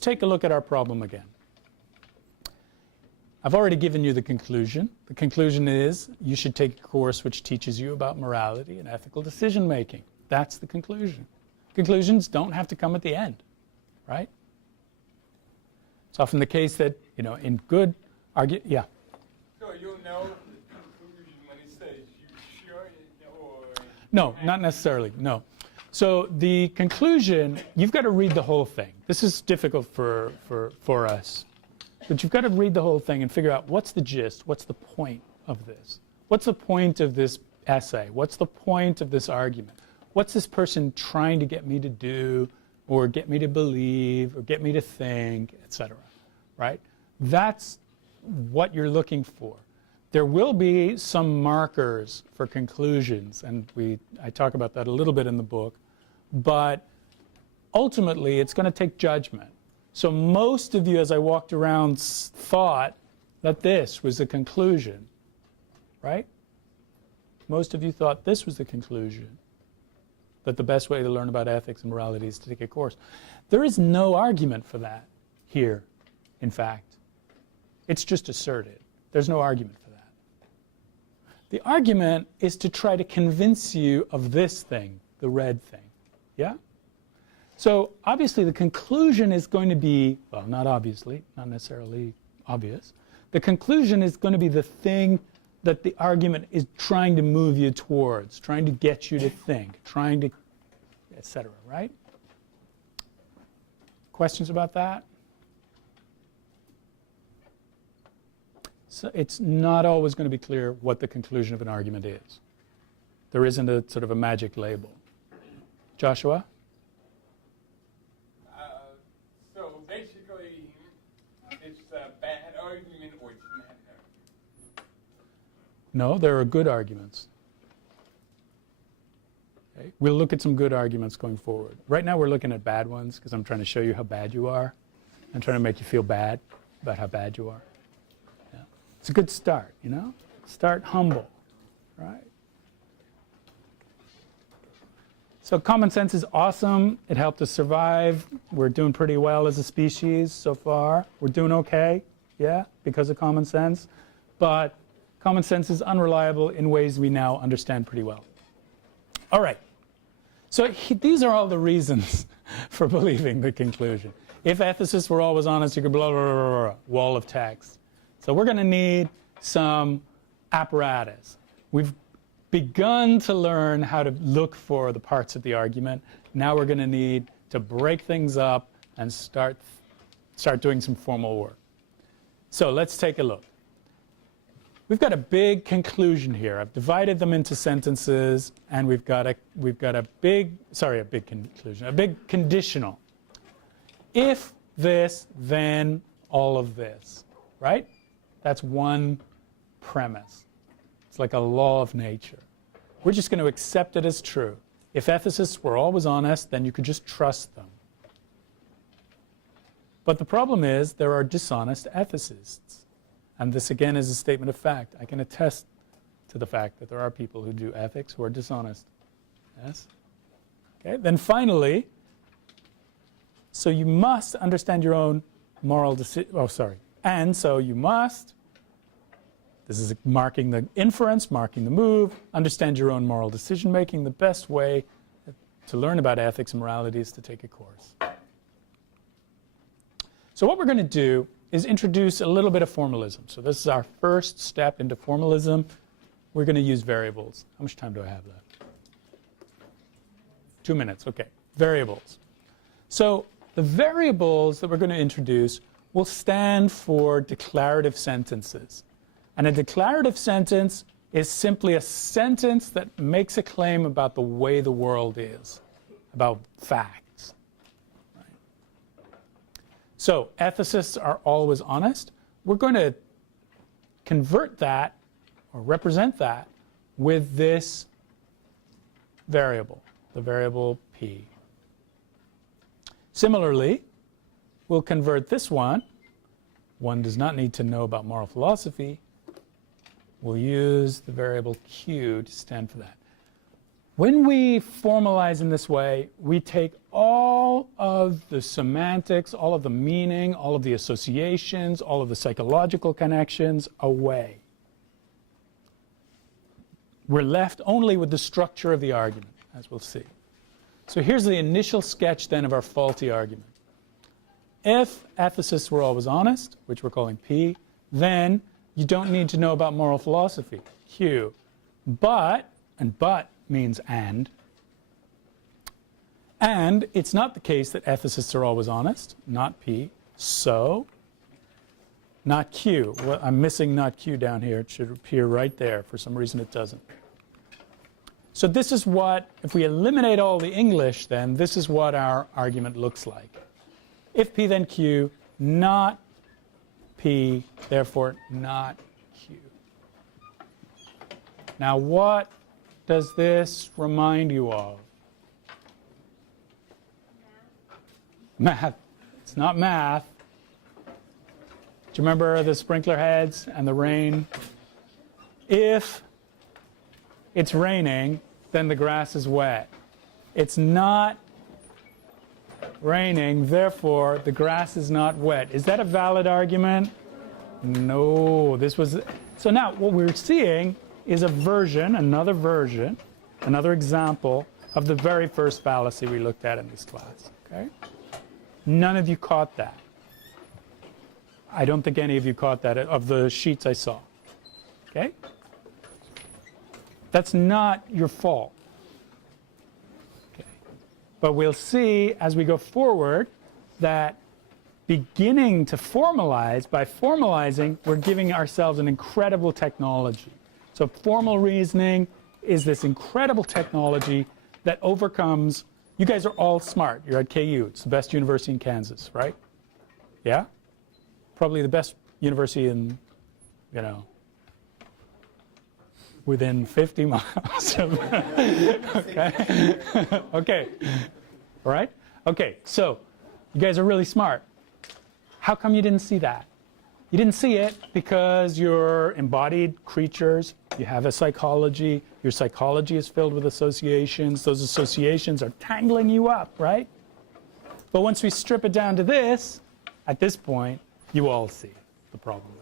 take a look at our problem again. I've already given you the conclusion. The conclusion is you should take a course which teaches you about morality and ethical decision making. That's the conclusion. Conclusions don't have to come at the end, right? It's often the case that, in good yeah. So you know the conclusion when it says you sure or... No, not necessarily, no. So the conclusion, you've got to read the whole thing. This is difficult for us. But you've got to read the whole thing and figure out what's the gist, what's the point of this? What's the point of this essay? What's the point of this argument? What's this person trying to get me to do, or get me to believe, or get me to think, etc. Right? That's what you're looking for. There will be some markers for conclusions, and I talk about that a little bit in the book, but ultimately it's going to take judgment. So most of you, as I walked around, thought that this was the conclusion, right? Most of you thought this was the conclusion, that the best way to learn about ethics and morality is to take a course. There is no argument for that here, in fact. It's just asserted. There's no argument for that. The argument is to try to convince you of this thing, the red thing, yeah? So obviously the conclusion is going to be, well, not obviously, not necessarily obvious. The conclusion is going to be the thing that the argument is trying to move you towards, trying to get you to think, trying to, etc., right? Questions about that? So it's not always going to be clear what the conclusion of an argument is. There isn't a sort of a magic label. Joshua? So basically, it's a bad argument or it's not an argument? No, there are good arguments. Okay. We'll look at some good arguments going forward. Right now we're looking at bad ones because I'm trying to show you how bad you are. I'm trying to make you feel bad about how bad you are. Yeah. It's a good start, Start humble, right? So common sense is awesome. It helped us survive. We're doing pretty well as a species so far. We're doing okay, yeah, because of common sense. But common sense is unreliable in ways we now understand pretty well. All right. So these are all the reasons for believing the conclusion. If ethicists were always honest, you could blah, blah, blah, blah, blah, wall of text. So we're going to need some apparatus. We've begun to learn how to look for the parts of the argument. Now we're going to need to break things up and start doing some formal work. So let's take a look. We've got a big conclusion here. I've divided them into sentences, and we've got a big conclusion, a big conditional. If this, then all of this, right? That's one premise. It's like a law of nature. We're just going to accept it as true. If ethicists were always honest, then you could just trust them. But the problem is there are dishonest ethicists. And this, again, is a statement of fact. I can attest to the fact that there are people who do ethics who are dishonest. Yes? Okay. Then finally, so you must understand your own moral decision. Oh, sorry. And so you must, this is marking the inference, marking the move, understand your own moral decision making. The best way to learn about ethics and morality is to take a course. So what we're going to do is introduce a little bit of formalism. So this is our first step into formalism. We're going to use variables. How much time do I have left? 2 minutes, okay. Variables. So the variables that we're going to introduce will stand for declarative sentences. And a declarative sentence is simply a sentence that makes a claim about the way the world is, about facts. So ethicists are always honest. We're going to convert that or represent that with this variable, the variable p. Similarly, we'll convert this one. One does not need to know about moral philosophy. We'll use the variable q to stand for that. When we formalize in this way, we take all of the semantics, all of the meaning, all of the associations, all of the psychological connections away. We're left only with the structure of the argument, as we'll see. So here's the initial sketch then of our faulty argument. If ethicists were always honest, which we're calling P, then you don't need to know about moral philosophy, Q. But, and but means and it's not the case that ethicists are always honest, not P, so not Q. Well, I'm missing not Q down here. It should appear right there. For some reason it doesn't. So this is what, if we eliminate all the English, then this is what our argument looks like. If P, then Q, not P, therefore not Q. Now what does this remind you of? Math. It's not math. Do you remember the sprinkler heads and the rain? If it's raining, then the grass is wet. It's not raining, therefore the grass is not wet. Is that a valid argument? No. So now what we're seeing is a version, another example of the very first fallacy we looked at in this class. Okay? None of you caught that. I don't think any of you caught that of the sheets I saw. Okay? That's not your fault. Okay. But we'll see as we go forward that beginning to formalize, by formalizing, we're giving ourselves an incredible technology. So formal reasoning is this incredible technology that overcomes, you guys are all smart. You're at KU. It's the best university in Kansas, right? Yeah? Probably the best university in, you know, within 50 miles of, okay? Okay. All right? Okay, so you guys are really smart. How come you didn't see that? You didn't see it because you're embodied creatures. You have a psychology. Your psychology is filled with associations. Those associations are tangling you up, right? But once we strip it down to this, at this point, you all see the problem.